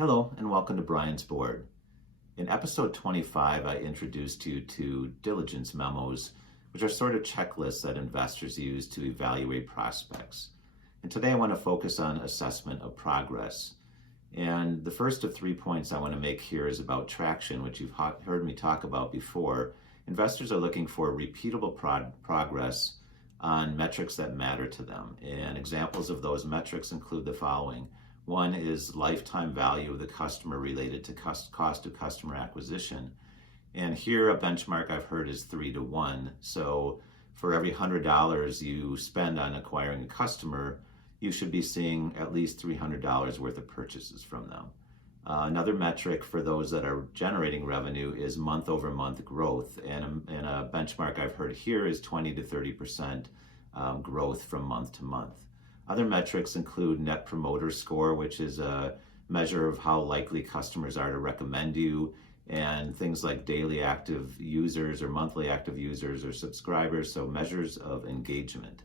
Hello and welcome to Brian's Board. In episode 25, I introduced you to Diligence Memos, which are sort of checklists that investors use to evaluate prospects. And today I want to focus on assessment of progress. And the first of 3 points I want to make here is about traction, which you've heard me talk about before. Investors are looking for repeatable progress on metrics that matter to them. And examples of those metrics include the following. One is lifetime value of the customer related to cost of customer acquisition. And here a benchmark I've heard is 3 to 1. So for every $100 you spend on acquiring a customer, you should be seeing at least $300 worth of purchases from them. Another metric for those that are generating revenue is month-over-month growth. And a benchmark I've heard here is 20 to 30% growth from month to month. Other metrics include Net Promoter Score, which is a measure of how likely customers are to recommend you, and things like daily active users or monthly active users or subscribers, so measures of engagement.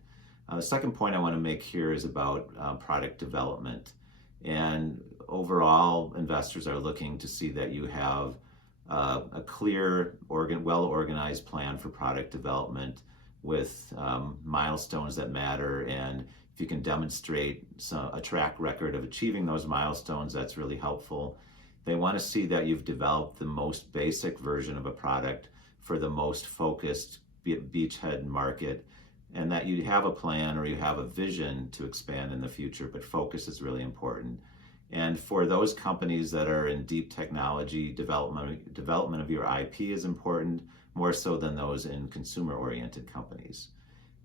The second point I want to make here is about product development. And overall, investors are looking to see that you have a clear, well-organized plan for product development with milestones that matter, and if you can demonstrate a track record of achieving those milestones, that's really helpful. They want to see that you've developed the most basic version of a product for the most focused beachhead market, and that you have a plan or you have a vision to expand in the future, but focus is really important. And for those companies that are in deep technology, development of your IP is important, more so than those in consumer-oriented companies.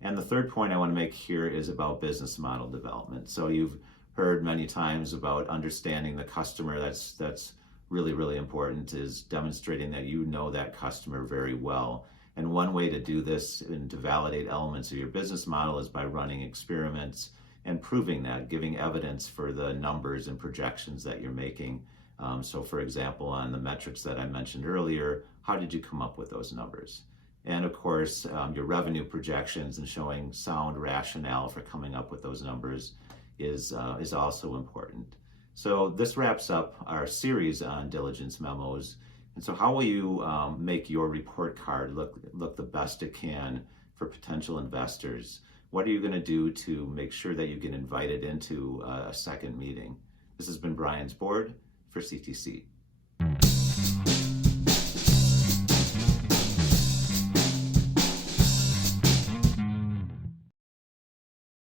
And the third point I want to make here is about business model development. So you've heard many times about understanding the customer. That's really, really important, is demonstrating that you know that customer very well. And one way to do this and to validate elements of your business model is by running experiments and proving that, giving evidence for the numbers and projections that you're making. So for example, on the metrics that I mentioned earlier, how did you come up with those numbers? And of course, your revenue projections and showing sound rationale for coming up with those numbers is also important. So this wraps up our series on diligence memos. And so how will you make your report card look the best it can for potential investors? What are you going to do to make sure that you get invited into a second meeting? This has been Brian's Board for CTC.